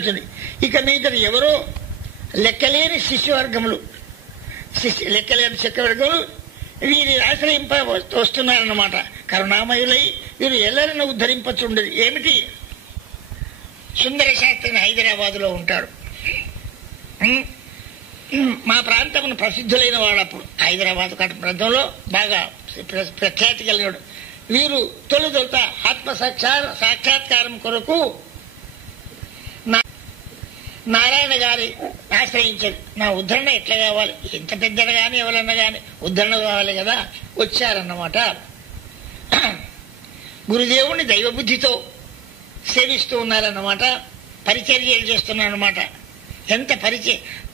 కనబడుతుంది. ఇక మీదట ఎవరో లెక్కలేని శిష్యవర్గములు, లెక్కలేని చక్రవర్గములు వీరి ఆశ్రయింప వస్తున్నారన్నమాట. కరుణామయులై వీరు ఎల్లరిని ఉద్ధరింపచుండదు. ఏమిటి? సుందర శాస్త్రి హైదరాబాద్లో ఉంటాడు. మా ప్రాంతమును ప్రసిద్ధులైన వాడు. అప్పుడు హైదరాబాద్ ప్రాంతంలో బాగా ప్రఖ్యాతి కలిగాడు. వీరు తొలుత ఆత్మ సాక్షాత్కారం కొరకు నారాయణ గారి ఆశ్రయించారు. నా ఉద్ధరణ ఎట్లా కావాలి, ఎంత పెద్దగా కానీ ఎవరన్నా కానీ ఉద్ధరణ కావాలి కదా. వచ్చారన్నమాట. గురుదేవుణ్ణి దైవబుద్ధితో సేవిస్తూ ఉన్నారన్నమాట. పరిచర్యలు చేస్తున్నారన్నమాట. ఎంత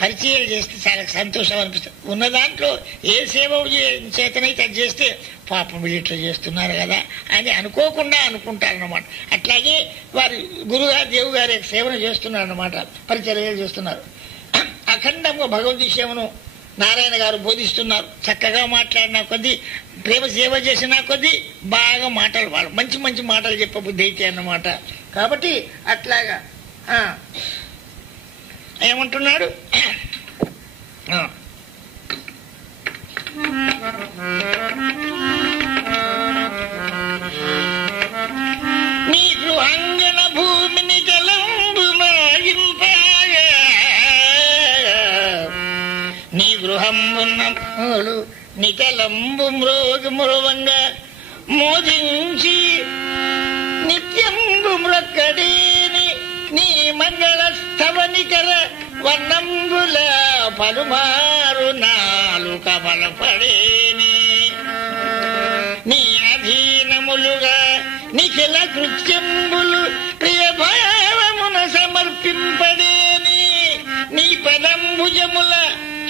పరిచయాలు చేస్తే చాలా సంతోషం అనిపిస్తుంది. ఉన్న దాంట్లో ఏ సేవ చేతనైతే అది చేస్తే పాపం వీళ్ళు ఇట్లా చేస్తున్నారు కదా అని అనుకోకుండా అనుకుంటారన్నమాట. అట్లాగే వారి గురుగారు దేవు గారి సేవను చేస్తున్నారన్నమాట. పరిచర్యలు చేస్తున్నారు. అఖండంగా భగవద్ విషయమును నారాయణ గారు బోధిస్తున్నారు. చక్కగా మాట్లాడిన కొద్దీ, ప్రేమ సేవ చేసిన కొద్దీ బాగా మాటలు, వాళ్ళు మంచి మంచి మాటలు చెప్పబుద్ధి అయితే అన్నమాట. కాబట్టి అట్లాగా ఏమంటున్నాడు? నీ గృహంగన భూమిని జలంబు మాయింపాగా, నీ గృహంబున్నలు నితలంబు మ్రోగు మురవంగా మోదించి నిత్యంబు మ్రొక్కడేని నీ మంగళ స్థవనికర వర్ణంబుల పలుమారు నాలుక బలపడేని నీ అధీనములుగా నిఖిల కృత్యంబులు ప్రియభావమున సమర్పింపడేని నీ పదంబుజముల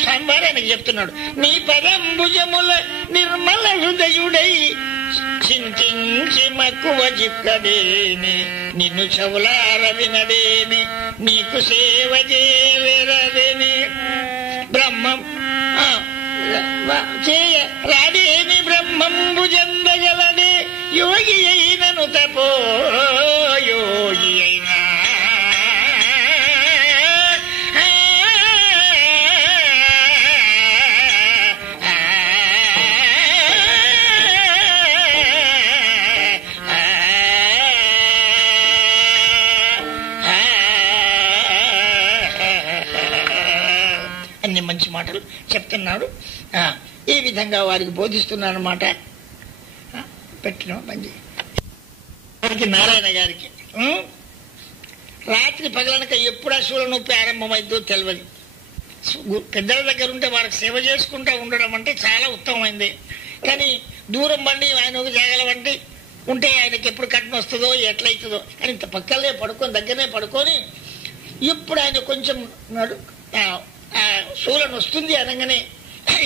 సంబరని చెప్తున్నాడు. నీ పదంబుజముల నిర్మల హృదయుడై చింతించి మక్కువ చిక్కడేని నిన్ను చెవులార వినడేని నీకు సేవ చేయలేరదేని బ్రహ్మం చేయ రాడేని బ్రహ్మంబు జందగలడే యోగి అయినను తపో యోగి అయినా మంచి మాటలు చెప్తున్నాడు. ఈ విధంగా వారికి బోధిస్తున్నాడు అన్నమాట. పెట్టిన మంచి నారాయణ గారికి రాత్రి పగలనక ఎప్పుడు అసూల నొప్పి ఆరంభమైందో తెలియదు. పెద్దల దగ్గర ఉంటే వారికి సేవ చేసుకుంటూ ఉండడం అంటే చాలా ఉత్తమమైంది. కానీ దూరం బండి ఆయన జాగల వంటి ఉంటే ఆయనకి ఎప్పుడు కట్న వస్తుందో ఎట్లయితుందో. కానీ ఇంత పక్కనే పడుకొని దగ్గరనే పడుకొని ఇప్పుడు ఆయన కొంచెం సూలను వస్తుంది అనగానే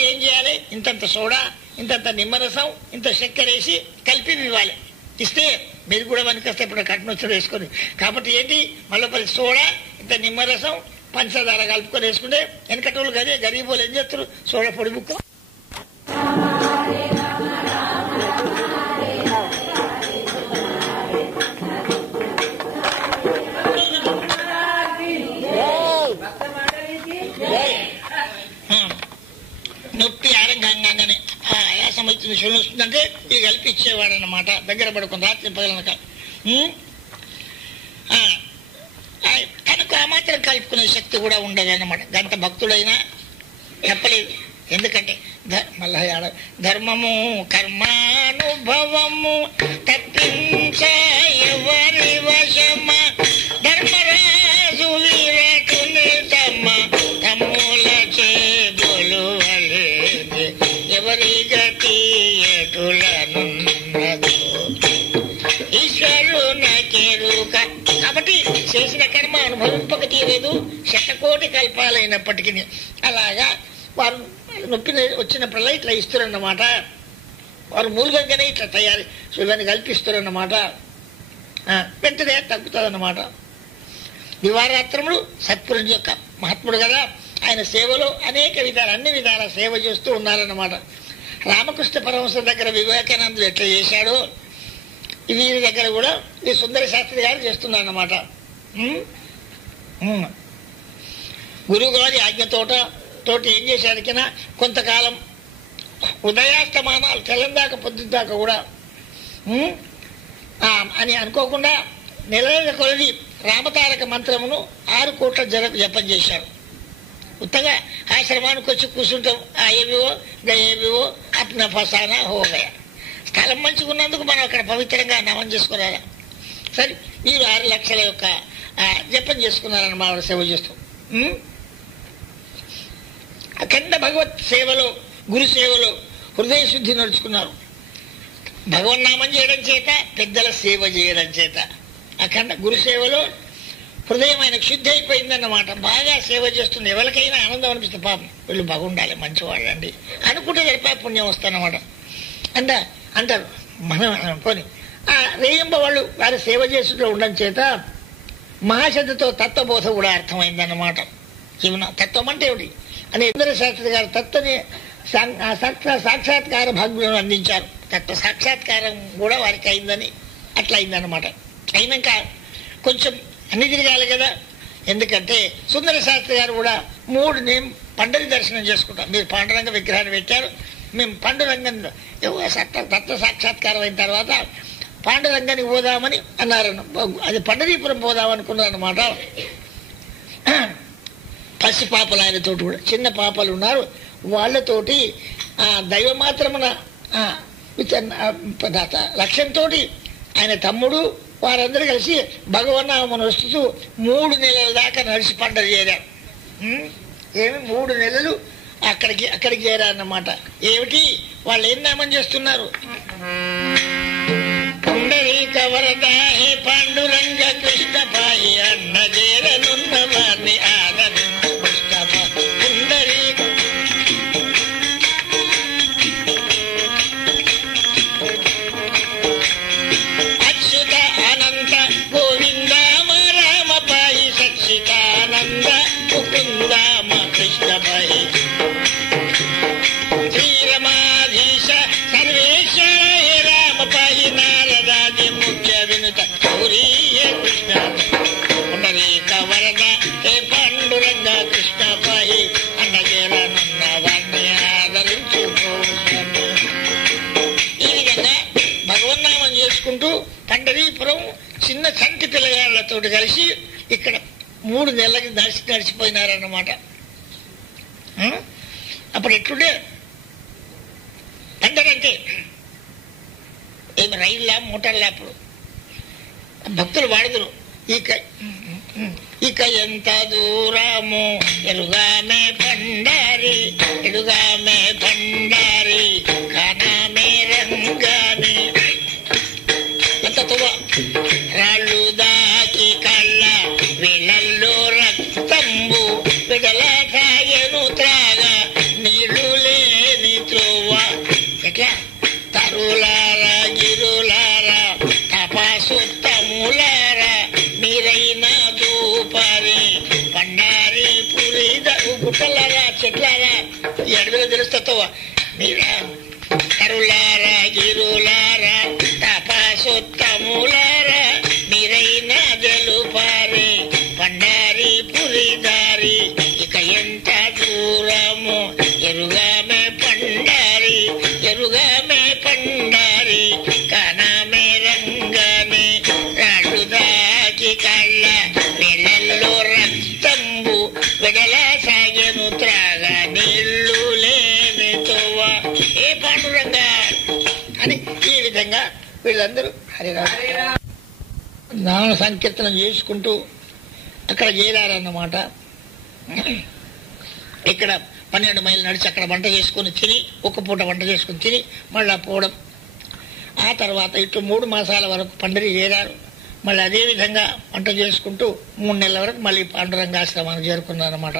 ఏం చేయాలి? ఇంతంత సోడా, ఇంతంత నిమ్మరసం, ఇంత చక్కెర వేసి కలిపి ఇవ్వాలి. ఇస్తే మీరు కూడా వస్తే ఇప్పుడు కట్న వచ్చి వేసుకొని. కాబట్టి ఏంటి, మళ్ళీ సోడా, ఇంత నిమ్మరసం, పంచదార కలుపుకొని వేసుకుంటే వెనకటోళ్ళు గదే గరీబోళ్ళు ఏం చేస్తారు? సోడా పొడి ముక్క నొప్పి ఆరంగంగానే ఆయాసం అవుతుంది, శూలం వస్తుందంటే ఇది కలిపి ఇచ్చేవాడు అన్నమాట. దగ్గర పడుకుని రాత్రి పగలనక. కనుక ఆ మాత్రం కలుపుకునే శక్తి కూడా ఉండదు అన్నమాట. గంట భక్తుడైనా చెప్పలేదు. ఎందుకంటే మళ్ళా ధర్మము కర్మానుభవము తప్పించ ఎవరి వశమ ధర్మరాజు వీరకుని తమ్మ తమ్ముల చేదులు వలేని ఎవరి గతి ఎటులనున్నదో ఈశ్వరునకెరుక. కాబట్టి చేసిన కర్మ అనుభవింపక తీరదు, శతకోటి కల్పాలైనప్పటికీ. అలాగా వారు నొప్పి వచ్చినప్పుడల్లా ఇట్లా ఇస్తారన్నమాట. వారు మూలుగంగానే ఇట్లా తయారు ఇవన్నీ కల్పిస్తారన్నమాట. వెంటనే తగ్గుతుందన్నమాట. దివారాత్రములు సత్పురుని యొక్క మహాత్ముడు కదా, ఆయన సేవలో అనేక విధాలు అన్ని విధాల సేవ చేస్తూ ఉన్నారన్నమాట. రామకృష్ణ పరమహంస దగ్గర వివేకానందుడు ఎట్లా చేశాడో వీరి దగ్గర కూడా ఈ సుందర శాస్త్రి గారు చేస్తున్నారన్నమాట. గురువుగారి ఆజ్ఞతోటి ఏం చేశాడికినా కొంతకాలం ఉదయాస్తమానాలు తెల్లందాకా పొద్దుదాకా కూడా అని అనుకోకుండా నెలల కొలది రామతారక మంత్రమును 6 కోట్ల జపం చేశాడు. ఉత్తగా ఆశ్రమానికి వచ్చి కూర్చుంటాం, ఏవివో గయేవివో అప్న ఫసానా హోగయ. స్థలం మంచిగున్నందుకు మనం అక్కడ పవిత్రంగా నమం చేసుకున్నారా. సరే, మీరు 6 లక్షల యొక్క జపం చేసుకున్నారని మా సేవ చేస్తాం. అఖండ భగవత్ సేవలో, గురు సేవలో హృదయ శుద్ధి నడుచుకున్నారు. భగవన్నామం చేయడం చేత, పెద్దల సేవ చేయడం చేత అఖండ గురు సేవలో హృదయం ఆయనకు శుద్ధి అయిపోయిందన్నమాట. బాగా సేవ చేస్తుంది. ఎవరికైనా ఆనందం అనిపిస్తుంది. పాపం వీళ్ళు బాగుండాలి, మంచివాళ్ళండి అనుకుంటే సరిపోయి పుణ్యం వస్తాయన్నమాట అంటారు. మనం అనుకోని రేయింబ వాళ్ళు వారి సేవ చేసుకుంటూ ఉండడం చేత మహాశబ్దతో తత్వబోధ కూడా అర్థమైందన్నమాట. జీవన తత్వం అంటే ఏమిటి అని ఇంద్ర శాస్త్రి గారు తత్వని సాక్షాత్కార భాగ్యం అందించారు. తత్వ సాక్షాత్కారం కూడా వారికి అయిందని అట్లా అయిందన్నమాట. అయినాక కొంచెం అన్ని తిరగాలి కదా. ఎందుకంటే సుందర శాస్త్రి గారు కూడా 3 నేను పండరి దర్శనం చేసుకుంటాం. మీరు పాండురంగ విగ్రహాన్ని పెట్టారు, మేము పాండురంగం తత్వ సాక్షాత్కారం అయిన తర్వాత పాండురంగానికి పోదామని అన్నారు. అది పండరీపురం పోదామనుకున్నారన్నమాట. పసి పాపలు ఆయనతోటి కూడా చిన్న పాపలు ఉన్నారు. వాళ్ళతోటి దైవమాత్రమున లక్ష్యంతో ఆయన తమ్ముడు వారందరూ కలిసి భగవన్నామను వస్తూ 3 నెలల దాకా నడిచి పండగ చేరారు. 3 నెలలు అక్కడికి చేరారన్నమాట. ఏమిటి వాళ్ళు ఏం నామం చేస్తున్నారు? పుండరీక వరద హే పాండురంగ కృష్ణ పాయి అన్న చేరనున్న వారిని ఆదరు పుండరీక అచ్యుత అనంత గోవిందామ రామ పాయి సచ్చితానంద ముకుందామ కృష్ణ పాయి శ్రీరమాధీశ సర్వేశ్వర హే రామ పాయి నారదాది ముఖ్య వినుత గౌరీ హే కృష్ణ పుండరీక వరద హే పాండురంగ కృష్ణ పాయి అన్నజేరనున్న వారిని ఆదరించుకోవచ్చు. ఈ విధంగా భగవన్నామం చేసుకుంటూ పండరీపురం చిన్న చంటి పిల్లగాళ్లతో కలిసి ఇక్కడ 3 నెలలకి నడిచిపోయినారన్నమాట. అప్పుడు ఎట్లుండే పండగంటే ఏమి రైళ్ళ మోటార్లా. అప్పుడు భక్తులు వాడుదురు ఇక ఎంత దూరము ఎలుగామే పండారి ఎలుగామే పండారి కానామే రంగాని అంత తువ రాళ్ళు దాకి కళ్ళ వీళ్ళల్లో రక్తంబు విడల కాయను త్రాగా నీళ్లు లేని త్రోవ. ఎట్లా తరులారా గిరులారా తపాసుత్తములారా మీరైన దూపారి పండారి పురి గుట్టలారా చెట్లారా ఈ అడవిలో తెలుస్తా. మీరా తరులారా గిరులారా తపాసుత్తములారా మీరైన జలుపారి పండారి పురిదారి ఇక ఎంత దూరము ఎరుగామే పండారి ఎరుగామే పండారి కానామే రంగానే రాళ్ళు దాకి కళ్ళ నీళ్ళల్లో రక్తంబు వెడల సాగెను త్రాగా నీళ్లు లేని తోవ ఏ పాండురంగా అని ఈ విధంగా వీళ్ళందరూ నామ సంకీర్తనం చేసుకుంటూ అక్కడ చేరారన్నమాట. ఇక్కడ 12 మైళ్ళు నడిచి అక్కడ వంట చేసుకుని తిని, 1 పూట వంట చేసుకుని తిని మళ్ళీ పోవడం. ఆ తర్వాత ఇటు 3 మాసాల వరకు పండరి చేరారు. మళ్ళీ అదేవిధంగా వంట చేసుకుంటూ 3 నెలల వరకు మళ్ళీ పాండురంగాశ్రమానికి చేరుకున్నారన్నమాట.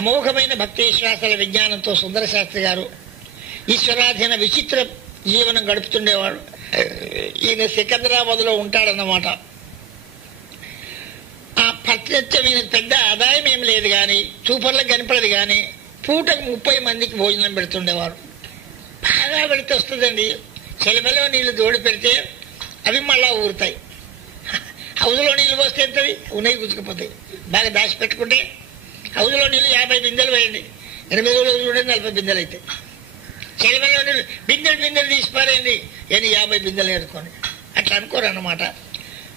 అమోఘమైన భక్తి విశ్వాసాల విజ్ఞానంతో సుందర శాస్త్రి గారు ఈశ్వరాధీన విచిత్ర జీవనం గడుపుతుండేవాడు. ఈయన సికింద్రాబాద్లో ఉంటాడన్నమాట. ఆ ప్రత్యక్షమైన పెద్ద ఆదాయం ఏం లేదు కానీ, చూపర్లకు కనపడదు కానీ, పూటకు 30 మందికి భోజనం పెడుతుండేవారు. బాగా పెడితే వస్తుందండి. చెలమలో నీళ్లు దోడి పెడితే అవి మళ్ళా ఊరుతాయి. ఆ హౌజులో నీళ్ళు పోస్తే ఎంతది? ఉన్నాయి గుంజుకుపోతాయి. బాగా దాచిపెట్టుకుంటే హౌజులో నీళ్ళు 50 బిందెలు వేయండి, 8 రోజులు 40 బిందెలు అయితే. చెరువులో నీళ్ళు బిందెలు తీసిపారేయండి, 50 బిందెలు ఏరుకోండి. అట్లా అనుకోరు అన్నమాట.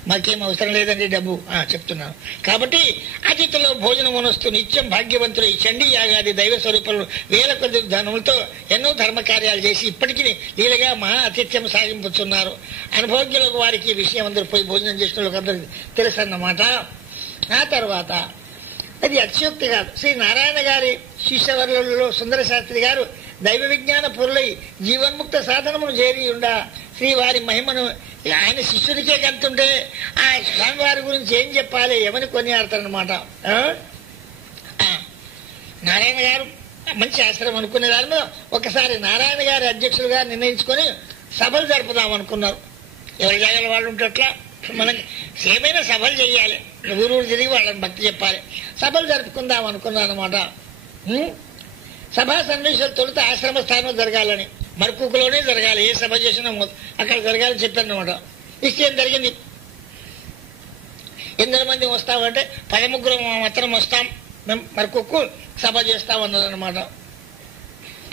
మాకేం అవసరం లేదండి డబ్బు చెప్తున్నాను. కాబట్టి అతిథిలో భోజనం వనొస్తూ నిత్యం భాగ్యవంతులు ఈ చండీ యాగాది దైవ స్వరూపాలను వేల కొద్ది ధనములతో ఎన్నో ధర్మకార్యాలు చేసి ఇప్పటికీ లీలగా మహా అతిథ్యం సాగింపుతున్నారు. అనుభోగ్యులకు వారికి ఈ విషయం అందరూ పోయి భోజనం చేసిన వాళ్ళకి అందరికి తెలుసు అన్నమాట. ఆ తర్వాత అది అత్యుక్తి కాదు. శ్రీ నారాయణ గారి శిష్యవర్లలో సుందర శాస్త్రి గారు దైవ విజ్ఞాన పురులై జీవన్ముక్త సాధనమును చేరి ఉండా శ్రీవారి మహిమను ఆయన శిష్యుడికే కంటుంటే ఆ స్వామివారి గురించి ఏం చెప్పాలి, ఎవరిని కొనియాడతారనమాట. నారాయణ గారు మంచి ఆశ్రమం అనుకునే దాని మీద ఒకసారి నారాయణ గారి అధ్యక్షులుగా నిర్ణయించుకొని సభలు జరుపుదాం అనుకున్నారు. ఎవరి జాగాల వాళ్ళు ఉంటట్లా మనకి ఏమైనా సభలు చెయ్యాలి, ఊరు తిరిగి వాళ్ళని భక్తి చెప్పాలి, సభలు జరుపుకుందాం అనుకున్నాను అనమాట. సభా సన్నివేశాలు తొలుత ఆశ్రమ స్థానంలో జరగాలని, మరకులోనే జరగాలి, ఏ సభ చేసినా అక్కడ జరగాలని చెప్పాను అనమాట. నిశ్చయం జరిగింది. 8 మంది వస్తామంటే 13 మాత్రం వస్తాం, మేము మరకుకు సభ చేస్తామన్నదన్నమాట.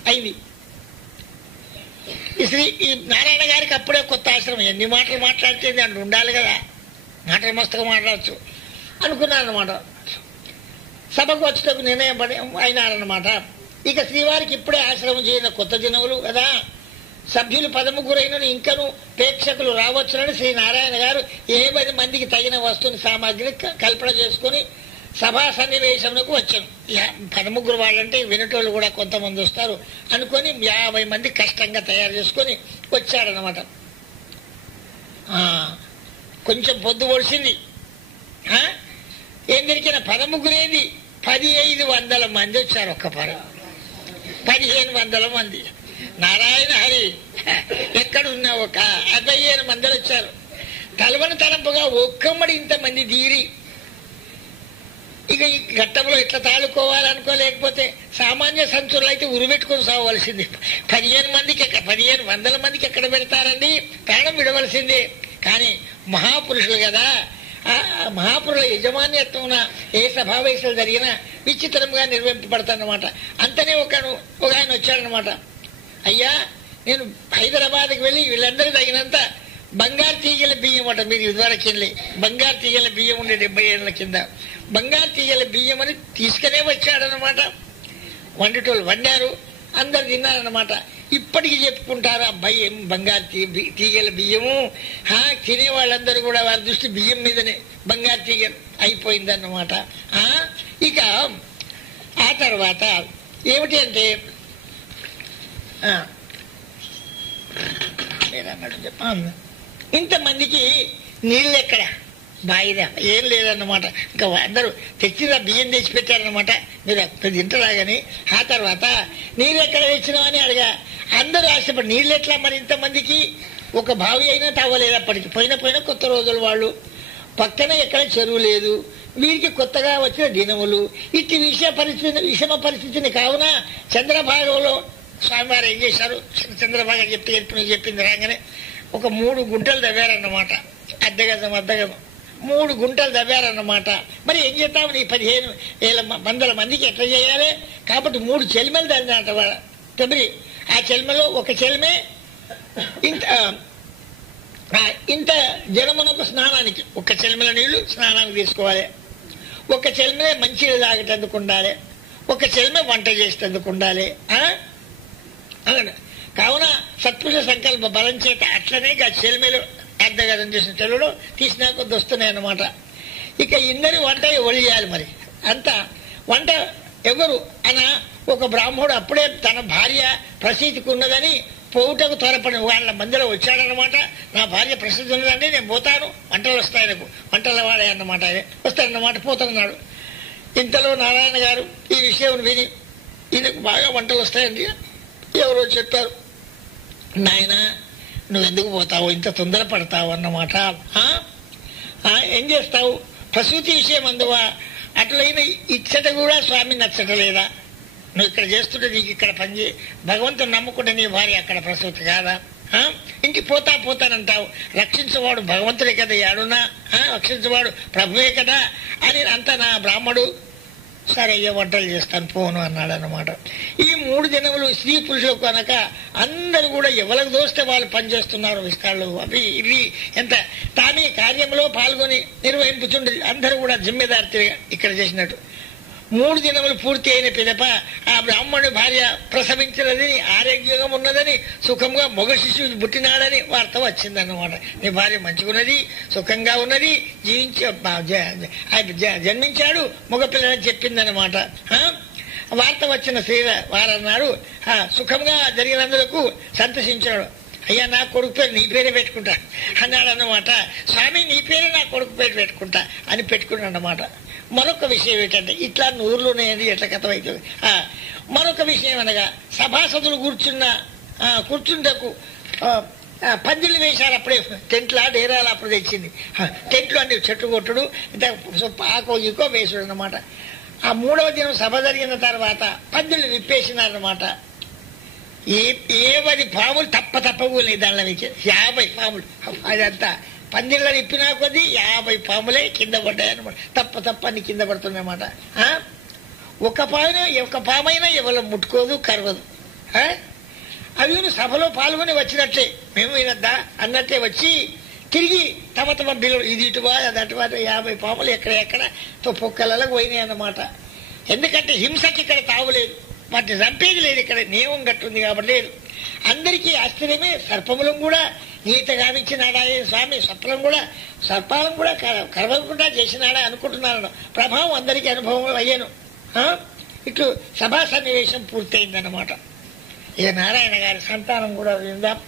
అయింది. ఈ నారాయణ గారికి అప్పుడే కొత్త ఆశ్రమం, ఎన్ని మాటలు మాట్లాడితే దాంట్లో ఉండాలి కదా, మాటలు మస్తుగా మాట్లాడచ్చు అనుకున్నాను అనమాట. సభకు వచ్చేటప్పుడు నిర్ణయం పడి అయినారన్నమాట. ఇక శ్రీవారికి ఇప్పుడే ఆశ్రమం చేయన కొత్త జనములు కదా, సభ్యులు 13 ఇంకను ప్రేక్షకులు రావచ్చునని శ్రీ నారాయణ గారు 10 మందికి తగిన వస్తువుని సామాగ్రిని కల్పన చేసుకుని సభా సన్నివేశంలోకి వచ్చాను. 13 వాళ్ళంటే వినటోళ్ళు కూడా కొంతమంది వస్తారు అనుకొని 50 మంది కష్టంగా తయారు చేసుకొని వచ్చాడనమాట. కొంచెం పొద్దు పొడిచింది. ఏం దొరికిన 13 ఏది 1500 మంది వచ్చారు. ఒక్క 1500 మంది. నారాయణ హరి ఎక్కడున్నా ఒక 57 మంది వచ్చారు. తలవని తలంపుగా ఒక్కమ్మడి ఇంతమంది తీరి ఇక ఈ ఘట్టంలో ఇట్లా తాళుకోవాలనుకోలేకపోతే సామాన్య సంచులు అయితే ఉరిపెట్టుకొని సాగవలసింది. 15 మందికి 1500 మందికి ఎక్కడ పెడతారండి, ప్రాణం విడవలసిందే. కానీ మహాపురుషులు కదా, మహాపురుల యజమాన్యత్వం ఏ సమావేశాలు జరిగినా విచిత్రంగా నిర్వహింపబడతానమాట. అంతనే ఒక ఆయన వచ్చాడనమాట. అయ్యా, నేను హైదరాబాద్కి వెళ్ళి వీళ్ళందరూ తగినంత బంగారు తీగల బియ్యం అట, మీరు ఇదివరకు వెళ్ళి బంగారు తీగల బియ్యం ఉండే 70 ఏళ్ళ కింద బంగారు తీగల బియ్యం అని తీసుకునే వచ్చాడనమాట. వండేటోళ్ళు వండారు, అందరు తిన్నారనమాట. ఇప్పటికీ చెప్పుకుంటారు అబ్బాయి బంగారు తీగల బియ్యము. తినే వాళ్ళందరూ కూడా వారి దృష్టి బియ్యం మీదనే, బంగారు తీగ అయిపోయిందన్నమాట. ఇక ఆ తర్వాత ఏమిటి అంటే ఇంతమందికి నీళ్ళు ఎక్కడ, బాయిదా ఏం లేదన్నమాట. ఇంకా అందరూ తెచ్చిరా బియ్యం తెచ్చి పెట్టారనమాట, మీరు తింటరా కానీ. ఆ తర్వాత నీళ్ళు ఎక్కడ తెచ్చినామని అడిగా. అందరూ ఆశపడి నీళ్ళు ఎట్లా మరి ఇంతమందికి, ఒక బావి అయినా తవ్వలేదు అప్పటికి. పోయిన కొత్త రోజులు వాళ్ళు, పక్కన ఎక్కడ చెరువు లేదు, వీరికి కొత్తగా వచ్చిన దినములు, ఇట్టి విషమ పరిస్థితిని కావున చంద్రభాగంలో స్వామివారు ఏం చేశారు, చంద్రభాగ చెప్పింది రాగానే ఒక 3 గుంటలు తవ్వారన్నమాట. అద్దగదం 3 గుంటలు తవ్వారన్నమాట. మరి ఏం చేద్దాం, ఈ 15,000 మందికి ఎట్లా చేయాలి కాబట్టి 3 చెలిమలు తవ్వినట తమిరి. ఆ చెలిమలో ఒక చెలిమే ఇంత జనమునకు స్నానానికి, ఒక చెలిమల నీళ్లు స్నానానికి తీసుకోవాలి, ఒక చెలిమే మంచినీళ్ళు తాగేటందుకు ఉండాలి, ఒక చెలిమే వంట చేసేందుకు ఉండాలి. కావున సత్పురుష సంకల్ప బలం చేత అట్లనే చెలిమేలు అర్ధగతం చేసిన చెలుడు తీసినా కొద్ది వస్తున్నాయి అన్నమాట. ఇక ఇందరి వంట ఎవరు చేయాలి మరి, అంత వంట ఎవరు అన ఒక బ్రాహ్మణుడు అప్పుడే తన భార్య ప్రసీతికి ఉన్నదని పోవుటకు త్వరపడి వాళ్ళ మందిలో వచ్చాడనమాట. నా భార్య ప్రసిద్ధి ఉన్నదండి, నేను పోతాను, వంటలు వస్తాయి, నాకు వంటల వాడే అన్నమాట, వస్తాడన్నమాట, పోతున్నాడు. ఇంతలో నారాయణ గారు ఈ విషయం విని ఈయనకు బాగా వంటలు వస్తాయండి ఎవరో చెప్పారు. నాయన నువ్వెందుకు పోతావు, ఇంత తొందర పడతావు అన్నమాట. ఏం చేస్తావు, ప్రసూతి విషయం అందువా, అట్లయిన ఇచ్చట కూడా స్వామి నచ్చట లేదా, నువ్వు ఇక్కడ చేస్తుంటే నీకు ఇక్కడ పనిచేయి, భగవంతుని నమ్ముకుంటే నీ భార్య అక్కడ ప్రసూతి కాదా ఇంటికి పోతానంటావు, రక్షించేవాడు భగవంతుడే కదా, ఏడున్నా రక్షించేవాడు ప్రభువే కదా అని అంతా నా బ్రాహ్మడు సరే అయ్యే వంటలు చేస్తాను పోను అన్నాడు అన్నమాట. ఈ 3 దినములు స్త్రీ పురుషులు కనుక అందరూ కూడా ఎవరికి దోస్తే వాళ్ళు పనిచేస్తున్నారు, విస్తాళ్ళు అవి ఇవి ఎంత తానే కార్యంలో పాల్గొని నిర్వహింపుతుండేది. అందరూ కూడా జిమ్మెదారి ఇక్కడ చేసినట్టు. 3 దినములు పూర్తి అయిన పిదప ఆ బ్రాహ్మణుడి భార్య ప్రసవించినదని, ఆరోగ్యంగా ఉన్నదని, సుఖంగా మగ శిశువు పుట్టినాడని వార్త వచ్చిందన్నమాట. నీ భార్య మంచిగున్నది, సుఖంగా ఉన్నది, జన్మించాడు, మగపిల్లని చెప్పిందన్నమాట. వార్త వచ్చిన స్త్రీ వారన్నారు, సుఖంగా జరిగినందుకు సంతోషించాడు. అయ్యా నా కొడుకు పేరు నీ పేరే పెట్టుకుంటా అన్నాడు అన్నమాట. స్వామి నీ పేరే నా కొడుకు పేరు పెట్టుకుంటా అని పెట్టుకున్నాడు అన్నమాట. మరొక విషయం ఏంటంటే ఇట్లా నూరులోనేది ఎట్లా కథం అవుతుంది. మరొక విషయం అనగా సభాసదులు కూర్చుంటకు పందిళ్ళు వేశారు. అప్పుడే టెంట్లా డేరాలు అప్పుడు తెచ్చింది. టెంట్లు అన్ని చెట్టు కొట్టుడు ఇంత ఆకో ఈకో వేసుడు అన్నమాట. ఆ 3వ దినం సభ జరిగిన తర్వాత పందిళ్ళు విప్పేసినారన్నమాట. 10 పాములు తప్పకూలి దానిలో నుంచి 50 పాములు. అదంతా పందిళ్ళ ఇప్పినా కొద్దీ 50 పాములే కింద పడ్డాయి అనమాట. తప్ప అన్ని కింద పడుతున్నాయన్నమాట. ఒక పామైనా ఎవరు ముట్టుకోదు, కరవదు. అవి సభలో పాల్గొని వచ్చినట్లే మేము వినద్దా అన్నట్టే వచ్చి తిరిగి తమ బిల్లు ఇది ఇటువా అది అటువా 50 పాములు ఎక్కడ పొక్కలకు పోయినాయి అన్నమాట. ఎందుకంటే హింసకి ఇక్కడ తావులేదు, వాటిని చంపేది లేదు, ఇక్కడ నియమం గట్టుంది కాబట్టి లేదు. అందరికీ ఆశ్చర్యమే. సర్పములం కూడా నీత గావించినాడా స్వామి, సర్పాలను కూడా కరవకుండా చేసినాడా అనుకుంటున్నాను. ప్రభావం అందరికీ అనుభవం అయ్యాను. ఇటు సభా సన్నివేశం పూర్తయిందన్నమాట. ఇక నారాయణ గారి సంతానం కూడా విందాం.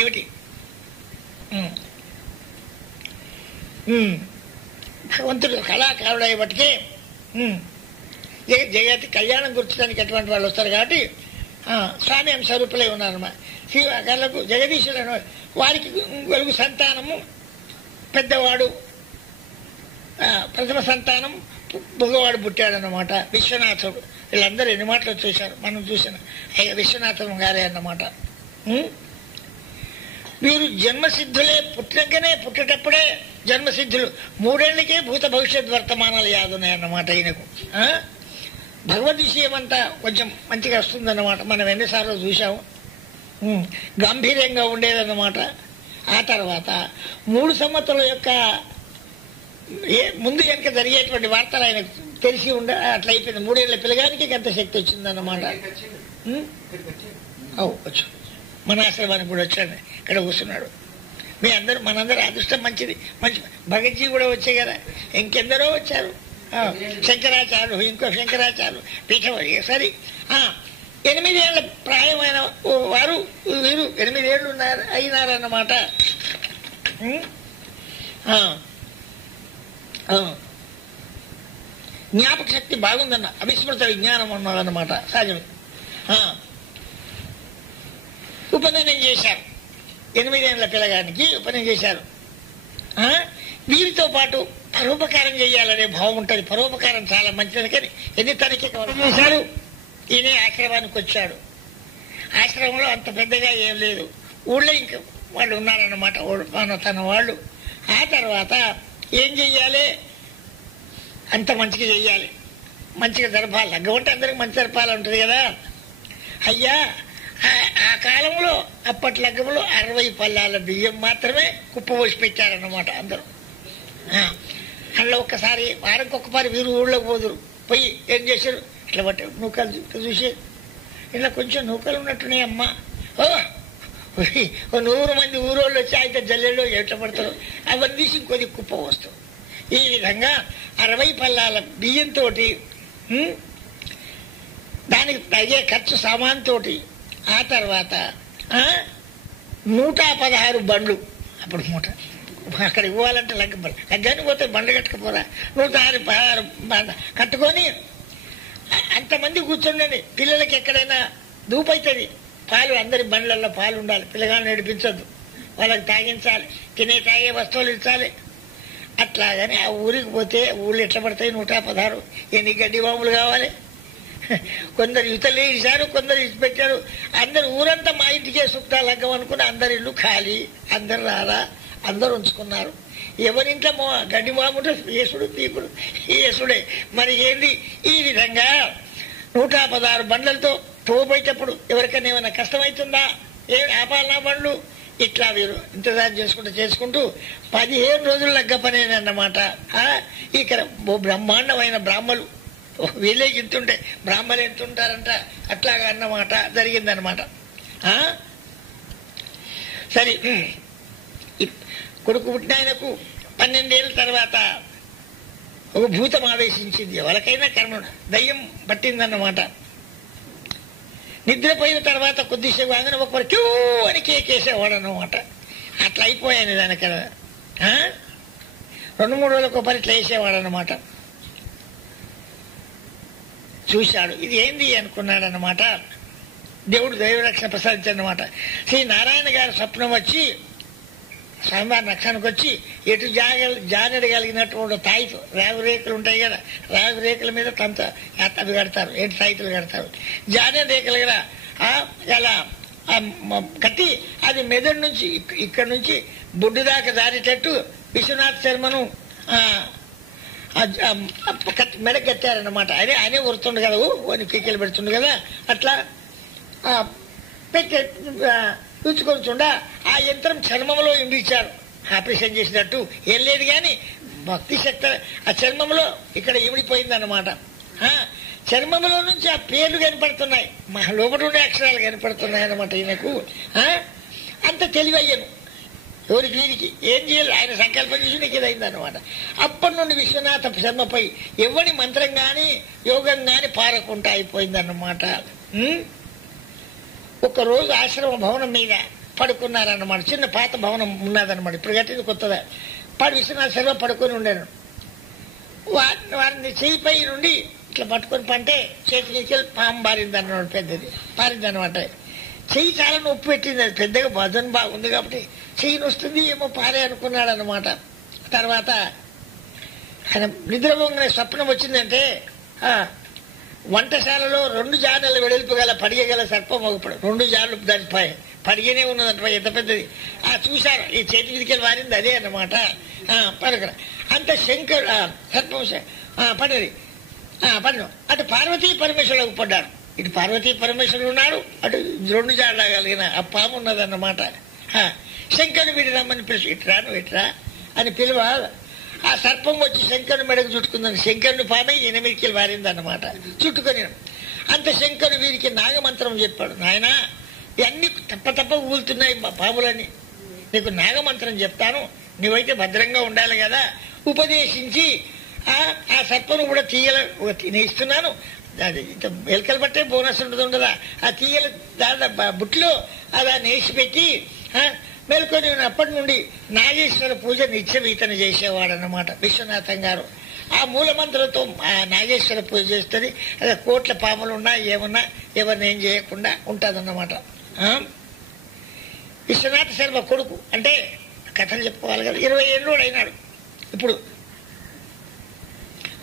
ఏమిటి భగవంతుడు కళాకారుడు అయ్యేపటికే జగతి కళ్యాణం గుర్చడానికి ఎటువంటి వాళ్ళు వస్తారు కాబట్టి స్వామి స్వరూపులై ఉన్నారన్నమాట. శ్రీవాకర్లకు జగదీశ్వరుడు వారికి వెలుగు సంతానము పెద్దవాడు, ప్రథమ సంతానం మగవాడు పుట్టాడన్నమాట. విశ్వనాథుడు. వీళ్ళందరూ ఎన్ని మాటలు చూశారు, మనం చూసిన విశ్వనాథం గారే అన్నమాట. వీరు జన్మసిద్ధులే, పుట్టేటప్పుడే జన్మసిద్ధులు. 3 ఏళ్లకే భూత భవిష్యత్ వర్తమానాలు యాదున్నాయన్నమాట ఈయనకు. భగవద్ విషయం అంతా కొంచెం మంచిగా వస్తుందన్నమాట. మనం ఎన్నిసార్లు చూసాము. గంభీర్యంగా ఉండేదన్నమాట. ఆ తర్వాత 3 సంవత్సరాల యొక్క ముందు వెనక జరిగేటువంటి వార్తలు ఆయనకు తెలిసి అట్లా అయిపోయింది. 3 ఏళ్ల పిల్లగానికి ఎంత శక్తి వచ్చిందన్నమాట. వచ్చు మన ఆశ్రమానికి కూడా వచ్చాడు, ఇక్కడ కూర్చున్నాడు. మనందరూ అదృష్టం మంచిది. మంచి భగత్జీ కూడా వచ్చాయి కదా, ఇంకెందరో వచ్చారు. శంకరాచార్యులు, ఇంకో శంకరాచార్యులు, పీఠం సరి 8 ఏళ్ల ప్రాయమైన వారు వీరు 8 ఏళ్ళు అయినారన్నమాట. జ్ఞాపక శక్తి బాగుందన్న, అవిస్మృత విజ్ఞానం ఉన్నదన్నమాట సహజం. ఉపనయనం చేశారు. 8 ఏళ్ల పిల్లగానికి ఉపనయనం చేశారు. వీరితో పాటు పరోపకారం చేయాలనే భావం ఉంటుంది. పరోపకారం చాలా మంచిది. కానీ ఎన్ని తనకి చేశారు. ఈయనే ఆశ్రమానికి వచ్చాడు. ఆశ్రమంలో అంత పెద్దగా ఏం లేదు, ఊళ్ళో ఇంకా వాళ్ళు ఉన్నారన్నమాట, తన వాళ్ళు. ఆ తర్వాత ఏం చెయ్యాలి, అంత మంచిగా చెయ్యాలి, మంచిగా జరపాలి. లగ్గం అంటే అందరికి మంచి జరపాలి ఉంటుంది కదా. అయ్యా ఆ కాలంలో అప్పటి లగ్గంలో 60 పల్లాల బియ్యం మాత్రమే కుప్పపోసి పెట్టారన్నమాట అందరూ. అందులో ఒక్కసారి వారికి ఒక్కసారి వీరు ఊళ్ళోకి పోదురు. పోయి ఏం చేశారు, ఇట్లా బట్టి నూకలు చూసి ఇలా కొంచెం నూకలు ఉన్నట్టున్నాయి అమ్మా. 100 మంది ఊరోళ్ళు వచ్చి అయితే జల్లెళ్ళు ఎట్లా పడతారు, అవన్నీ తీసి ఇంకొద్ది కుప్ప వస్తాం. ఈ విధంగా 60 పల్లాల బియ్యంతో దానికి తగే ఖర్చు సామాన్తో, ఆ తర్వాత 116 బండ్లు. అప్పుడు మూట అక్కడ ఇవ్వాలంటే లగ్గానికి పోతే బండ్లు కట్టుకపోరా, 116 కట్టుకొని అంతమంది కూర్చోండి. పిల్లలకి ఎక్కడైనా దూపైతుంది, పాలు అందరి బండ్లలో పాలు ఉండాలి. పిల్లగాన్ని నడిపించద్దు, వాళ్ళకి తాగించాలి, తాగే వస్తువులు ఇచ్చాలి. అట్లాగని ఆ ఊరికి పోతే ఊళ్ళు ఎట్లా పడతాయి 116. ఎన్ని గడ్డి బాంబులు కావాలి, కొందరు యువతలు వేశారు, కొందరు ఇచ్చి పెట్టారు. అందరు ఊరంతా మా ఇంటికే చుట్టాలు లగ్గం అనుకుని అందరి ఇల్లు ఖాళీ, అందరు రారా, అందరు ఉంచుకున్నారు. ఎవరింట్లో గడ్డి మాముంటే యేసుడు పీకుడు యేసుడే. మరి ఏంది ఈ విధంగా 116 బండ్లతో పోబోయేటప్పుడు ఎవరికైనా ఏమైనా కష్టమవుతుందా? ఆపాలనా బండ్లు? ఇట్లా వీరు ఇంతజారు చేసుకుంటూ 15 రోజులు లగ్గ పనేనన్నమాట. ఇక్కడ బ్రహ్మాండమైన బ్రాహ్మలు వీళ్ళే ఇంతుంటే బ్రాహ్మలు ఎంత ఉంటారంట, అట్లాగా అన్నమాట జరిగిందన్నమాట. సరే, కొడుకు పుట్టిన ఆయనకు 12 ఏళ్ళ తర్వాత ఒక భూతం ఆవేశించింది. ఎవరికైనా కర్మ దయ్యం పట్టిందన్నమాట. నిద్రపోయిన తర్వాత కొద్దిసేపు ఆగిన ఒకరు క్యూ అని కేకేసేవాడు అన్నమాట. అట్లా అయిపోయాను దానికి. 2-3 రోజులకు ఒకరి ఇట్లా వేసేవాడు అన్నమాట. చూశాడు, ఇది ఏంది అనుకున్నాడు అన్నమాట. దేవుడు దైవరక్షణ ప్రసాదించాడనమాట. శ్రీ నారాయణ గారి స్వప్నం వచ్చి స్వామివారి రక్షణకు వచ్చి ఎటు జానడగలిగినటువంటి తాయితు రాగురేకులు ఉంటాయి కదా, రాగురేకుల మీద తంత అవి కడతారు, ఏంటి తాయితులు కడతారు. జానె రేకులు కదా అలా కట్టి అది మెదడు నుంచి ఇక్కడి నుంచి బొడ్డు దాకా దారేటట్టు విశ్వనాథ్ శర్మను మెడకు కట్టారన్నమాట. ఆయనే వరుతుండు కదా, ఓని పీకెలు పెడుతుండు కదా, అట్లా పెట్టే చూచుకొని ఆ యంత్రం చర్మంలో ఇండిచ్చారు. ఆపరేషన్ చేసినట్టు ఏం లేదు కానీ భక్తి శక్తి ఆ చర్మంలో ఇక్కడ ఇమిడిపోయింది అన్నమాట. చర్మంలో నుంచి ఆ పేర్లు కనపడుతున్నాయి, మా లోపల ఉండే అక్షరాలు కనపడుతున్నాయి అన్నమాట. ఈయనకు అంత తెలివయ్యను. ఎవరికి వీరికి ఏం చేయాలి, ఆయన సంకల్పం చేసి నీకు ఇదైంది అనమాట. అప్పటి నుండి విశ్వనాథ శర్మపై ఎవరి మంత్రం గాని యోగం గాని పారకుండా అయిపోయిందన్నమాట. ఒకరోజు ఆశ్రమ భవనం మీద పడుకున్నారన్నమాట. చిన్న పాత భవనం ఉన్నదన్నమాట, ఇప్పుడు కట్టింది కొత్తదా. విశ్వనాథ శర్మ పడుకొని ఉండాను. వారిని చేయిపై నుండి ఇట్లా పట్టుకొని పంటే చేతి నుంచి పాము పారిందన్నమాట, పెద్దది పారిందనమాట. చెయ్యి చాలా నొప్పి పెట్టింది, అది పెద్దగా వజన్ బాగుంది కాబట్టి చెయ్యి వస్తుంది ఏమో పారే అనుకున్నాడు అన్నమాట. తర్వాత ఆయన నిద్రపోగానే స్వప్నం వచ్చిందంటే వంటశాలలో 2 జానల వెడల్పు గల పడిగల సర్పం ఒకప్పుడు 2 జాన్లు దానిపై పడిగనే ఉన్నదంట, ఎంత పెద్దది. చూశారు, ఈ చేతి మీదకి వారింది అదే అన్నమాట. పడగర అంత శంకర్ సర్పం పడినది పడిన అటు పార్వతీ పరమేశ్వరుడు పడ్డాడు. ఇటు పార్వతీ పరమేశ్వరుడు ఉన్నాడు, అటు 2 జాన్లు కలిగిన ఆ పాము ఉన్నదన్నమాట. శంకరుని వీడి రమ్మని పిలిచి ఇట్రా అని పిలువ. ఆ సర్పం వచ్చి శంకరుని మెడకు చుట్టుకుందని శంకరుని పామే 8 వారింది అన్నమాట. చుట్టుకొని అంత శంకరుడు వీరికి నాగమంత్రం చెప్పాడు. నాయన ఇవన్నీ తప్ప ఊలుతున్నాయి పాములని, నీకు నాగమంత్రం చెప్తాను, నువ్వైతే భద్రంగా ఉండాలి కదా. ఉపదేశించి ఆ సర్పను కూడా తీయల ఇస్తున్నాను. అది ఎలకలు పట్టే బోనస్ ఉండదా, ఆ తీయల బుట్లో అలా నేసిపెట్టి మేల్కొని అప్పటి నుండి నాగేశ్వర పూజ నిత్యవీతన చేసేవాడు అన్నమాట విశ్వనాథం గారు. ఆ మూలమంత్రంతో ఆ నాగేశ్వర పూజ చేస్తుంది. అదే కోట్ల పాములు ఉన్నా ఏమున్నా ఎవరిని ఏం చేయకుండా ఉంటుందన్నమాట. విశ్వనాథ శర్మ కొడుకు అంటే కథలు చెప్పుకోవాలి కదా, 20 ఏళ్ళు అయినాడు ఇప్పుడు.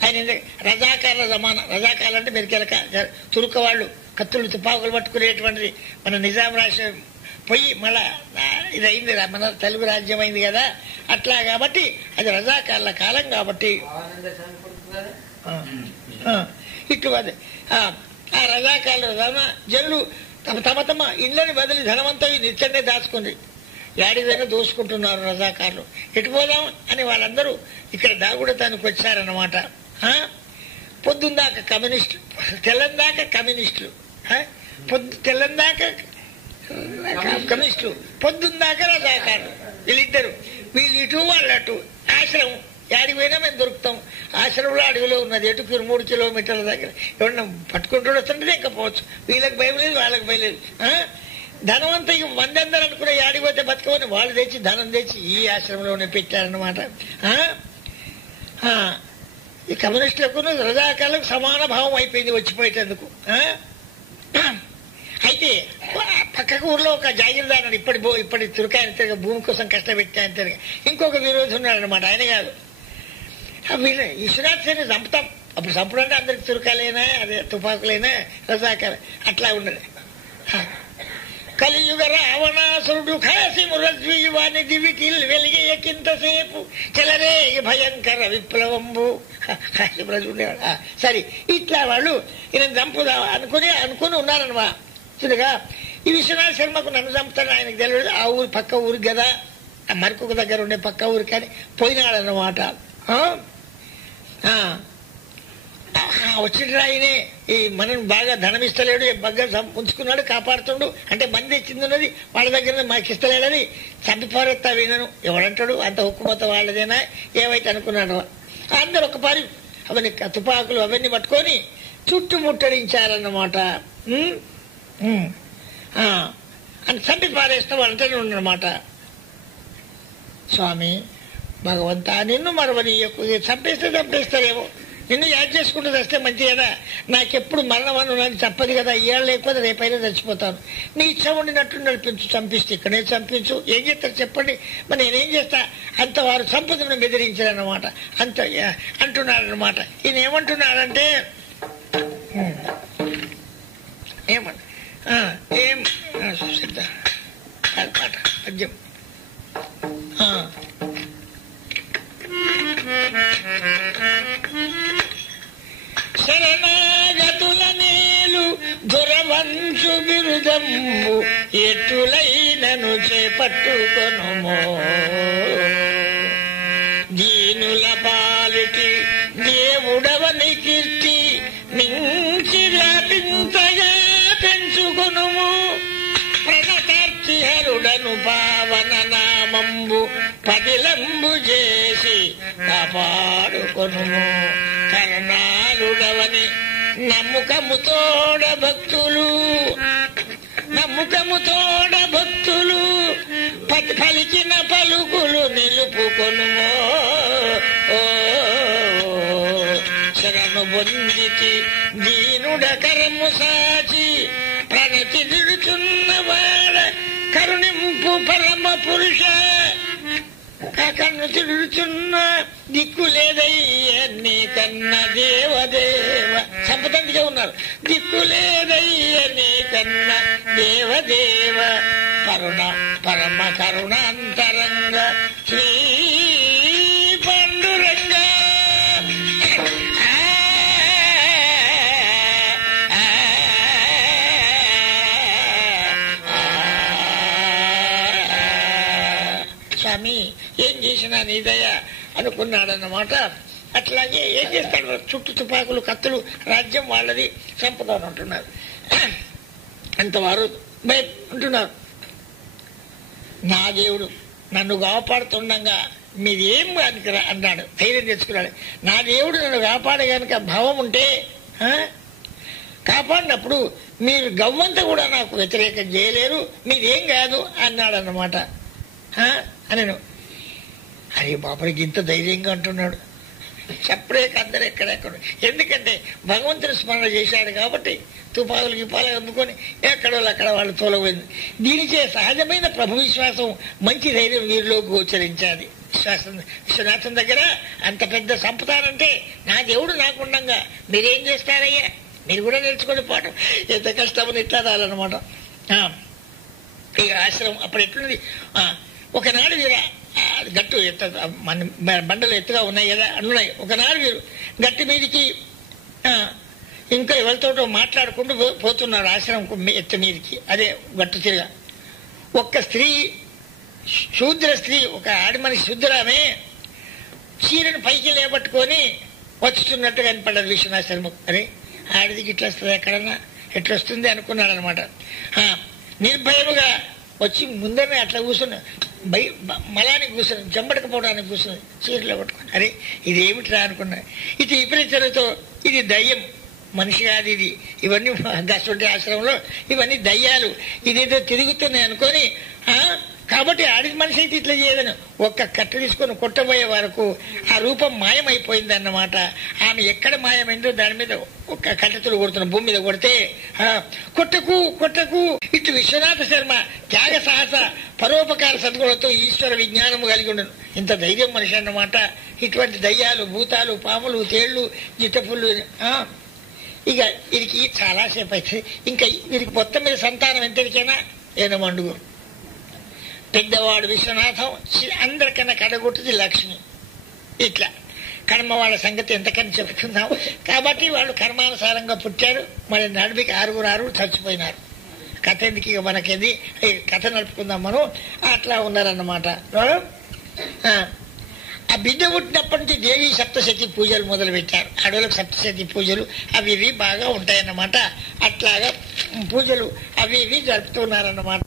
ఆయన రజాకారుల జమానా, రజాకారులు అంటే మెరికెలక తురుక వాళ్ళు కత్తులు తుపాకులు పట్టుకునేటువంటిది. మన నిజాం రాష్ట్రం పోయి మళ్ళా ఇది అయింది, మన తెలుగు రాజ్యం అయింది కదా, అట్లా కాబట్టి అది రజాకారుల కాలం కాబట్టి ఇట్లు అది ఆ రజాకారుల జనులు తమ ఇళ్ళని బదిలి ధనవంతా నిత్యంగా దాచుకుంది. యాడిదైనా దోసుకుంటున్నారు రజాకారులు. ఎటు పోదాం అని వాళ్ళందరూ ఇక్కడ దాగుడతానికి వచ్చారన్నమాట. పొద్దుందాకా కమ్యూనిస్టులు, తెల్లందాకా కమ్యూనిస్టులు, తెల్లందాకా కమ్యూనిస్టులు, పొద్దుందాకా రజాకారులు. వీళ్ళిద్దరు, వీళ్ళు ఇటు వాళ్ళు అటు. ఆశ్రమం యాడికి పోయినా మేము దొరుకుతాం. ఆశ్రమంలో అడవిలో ఉన్నది, ఎటు 3 కిలోమీటర్ల దగ్గర. ఎవరన్నా పట్టుకుంటూ వస్తుంటే ఎక్కపోవచ్చు. వీళ్ళకి భయం లేదు, వాళ్ళకి భయం లేదు. ధనవంతా 100 అనుకునే యాడిపోతే బతకమని వాళ్ళు తెచ్చి ధనం తెచ్చి ఈ ఆశ్రమంలోనే పెట్టారన్నమాట. ఈ కమ్యూనిస్టులకు రజాకారులకు సమాన భావం అయిపోయింది వచ్చిపోయేటందుకు. అయితే పక్కకు ఊర్లో ఒక జాగీర్దారుడు ఇప్పటి తురకాయన తిరగ భూమి కోసం కష్టపెట్టాయన తిరగ ఇంకొక విరోధి ఉన్నాడు అనమాట. ఆయన కాదు, వీళ్ళు విశ్వనాథ్ శర్మ చంపుతాం అప్పుడు చంపుడు అంటే అందరికి తురకాలైనా అదే తుపాకులైనా రజాకాల అట్లా ఉన్నది. కలియుగ రావణాసురుడు కాసి మురజ్వీవాని దివికిల్ వెలిగేయకింతసేపు చెలరే భయంకర విప్లవంబు ఉండేవాడు. సరే ఇట్లా వాళ్ళు ఈయన చంపుదా అనుకుని ఉన్నారనమా. చూడగా ఈ విశ్వనాథ శర్మకు నన్ను చంపుతాడు ఆయనకు తెలియదు. ఆ ఊరు పక్క ఊరికి కదా, ఆ మరొక దగ్గర ఉండే పక్క ఊరికి అని పోయినాడన్నమాట. వచ్చిన ఆయనే ఈ మనం బాగా ధనం ఇస్తలేడు, బాగా ఉంచుకున్నాడు, కాపాడుతుండు అంటే మంది తెచ్చింది వాళ్ళ దగ్గర మాకు ఇస్తలేడని చంపిపారెత్తా వినను ఎవడంటాడు, అంత హుక్కుమత వాళ్ళదేనా ఏమైతే అనుకున్నాడు. అందరు ఒక పారి అవన్నీ తుపాకులు అవన్నీ పట్టుకొని చుట్టుముట్టడించారన్నమాట. అని చంపి పారేస్తాం అంటేనే ఉన్నమాట. స్వామి భగవంతా నిన్ను మరవని చంపేస్తారేమో, నిన్ను యాడ్ చేసుకుంటూ వస్తే మంచి కదా, నాకెప్పుడు మరణం అని చెప్పదు కదా, ఇవాళ లేకపోతే రేపైనా చచ్చిపోతాను, నీ ఇచ్చ ఉండినట్టు నడిపించు, చంపిస్తే ఇక్కడే చంపించు, ఏం చేస్తారు చెప్పండి, మరి నేనేం చేస్తా అంత వారు సంపదను బెదిరించారన్నమాట. అంత అంటున్నారన్నమాట. ఈయన ఏమంటున్నాడంటే ఏం పద్యం శరణాగతుల నేలు దొరవంచు బిరుదంబు ఎట్టులైనను చేపట్టుకొనుమో, దీనుల పాలిటి దేవుడవని కీర్తి మించి వ్యాపించగా పెంచుకొనుము, ప్రణతార్చి హరుడను పావన నామంబు పదిలంబు చేసి కాపాడుకొనుము, కరుణాలుడవని నమ్ముకముతోడ భక్తులు పలికిన పలుకులు నిలుపుకొనుమో, శరణు పొందితి దీనుడ కరము సాచి ప్రణతి నిడుచున్నవాడ కరుణింపు పరమ పురుష, కన్ను తిడుచున్న దిక్కు లేదయ్య నీ కన్న దేవదేవ, సంపదంగా ఉన్నారు, దిక్కు లేదయ్య నీ కన్న దేవదేవ, పరమ కరుణాంతరంగ శ్రీ పండురంగ. స్వామి ఏం చేసినా నీదయ అనుకున్నాడన్నమాట. అట్లాగే ఏం చేస్తాడు, చుట్టూ తుపాకులు కత్తులు, రాజ్యం వాళ్ళది, సంపద అని అంటున్నారు. అంతవారు అంటున్నారు, నా దేవుడు నన్ను కాపాడుతుండగా మీదేం కనుక అన్నాడు, ధైర్యం తెచ్చుకున్నాడు. నా దేవుడు నన్ను కాపాడే కనుక భావం ఉంటే కాపాడినప్పుడు మీరు గవ్వంతా కూడా నాకు వ్యతిరేకం చేయలేరు, మీదేం కాదు అన్నాడు అన్నమాట. అని అరే బాబుకి ఇంత ధైర్యంగా అంటున్నాడు, చెప్పలేక అందరూ ఎక్కడెక్కడ, ఎందుకంటే భగవంతుని స్మరణ చేశాడు కాబట్టి తుపాకులు గిపాలు అందుకొని ఎక్కడో అక్కడ వాళ్ళు తోలపోయింది. దీనిచే సహజమైన ప్రభు విశ్వాసం, మంచి ధైర్యం వీరిలో గోచరించాది. విశ్వనాథం దగ్గర అంత పెద్ద సంపదానంటే నా దేవుడు నాకుండగా మీరేం చేస్తారయ్యా, మీరు కూడా నేర్చుకొని పాఠం, ఎంత కష్టమని ఇట్లా రాలన్నమాట. ఇక ఆశ్రమం అప్పుడు ఎట్లుంది, ఒకనాడు వీరు గట్టు బండలు ఎత్తుగా ఉన్నాయి కదా అన్నాయి. ఒకనాడు వీరు గట్టి మీదికి ఇంకా ఎవరితోటో మాట్లాడుకుంటూ పోతున్నారు ఆశ్రమం ఎత్తు మీదికి, అదే గట్టు తిరిగా. ఒక్క స్త్రీ, శూద్ర స్త్రీ, ఒక ఆడి మనిషి శూద్రామే చీరను పైకి లేబట్టుకొని వచ్చుతున్నట్టుగా కనపడ్డది విశ్వనాథ శర్మ. అరే ఆడిదికి ఇట్లా వస్తుంది, ఎక్కడన్నా ఎట్లా వస్తుంది అనుకున్నాడు అనమాట. నిర్భయముగా వచ్చి ముందరనే అట్లా కూర్చుని మలానికి కూర్చుని జంబడకపోవడానికి కూర్చుని చీరలో పట్టుకుని, అరే ఇది ఏమిట్రా అనుకున్నా. ఇది విపరీతలతో ఇది దయ్యం, మనిషి కాదు ఇది, ఇవన్నీ గసుంటి ఆశ్రమంలో ఇవన్నీ దయ్యాలు, ఇదేదో తిరుగుతున్నాయి అనుకొని కాబట్టి ఆడి మనిషి అయితే ఇట్లా చేయదని ఒక్క కట్ట తీసుకొని కొట్టబోయే వరకు ఆ రూపం మాయమైపోయిందన్నమాట. ఆమె ఎక్కడ మాయమైందో దాని మీద ఒక్క కట్టెతులు కొడుతున్న భూమి మీద కొడితే కొట్టకు కొట్టకు ఇటు విశ్వనాథ శర్మ త్యాగ సాహస పరోపకార సద్గుణంతో ఈశ్వర విజ్ఞానము కలిగి ఉండను. ఇంత ధైర్యం మనిషి అన్నమాట. ఇటువంటి దయ్యాలు, భూతాలు, పాములు, తేళ్లు, జిట్టపుల్లు, ఇక వీరికి చాలాసేపు అవుతుంది. ఇంకా వీరికి మొత్తం మీద సంతానం ఎంతటికైనా ఏనమండుగురు. పెద్దవాడు విశ్వనాథం, అందరికన్నా కడగొట్టుది లక్ష్మి. ఇట్లా కర్మ వాళ్ళ సంగతి ఎంతకని చెప్తున్నాం. కాబట్టి వాళ్ళు కర్మానుసారంగా పుట్టారు. మరి నడిపికి 6 చచ్చిపోయినారు. కథ ఎందుకు ఇక మనకేది, కథ నడుపుకుందాం మనం. అట్లా ఉన్నారన్నమాట. ఆ బిడ్డ పుట్టినప్పటి నుంచి దేవి సప్తశతి పూజలు మొదలు పెట్టారు. అడవులకు సప్తశతి పూజలు అవి ఇవి బాగా ఉంటాయన్నమాట. అట్లాగా పూజలు అవి ఇవి జరుపుతున్నారన్నమాట.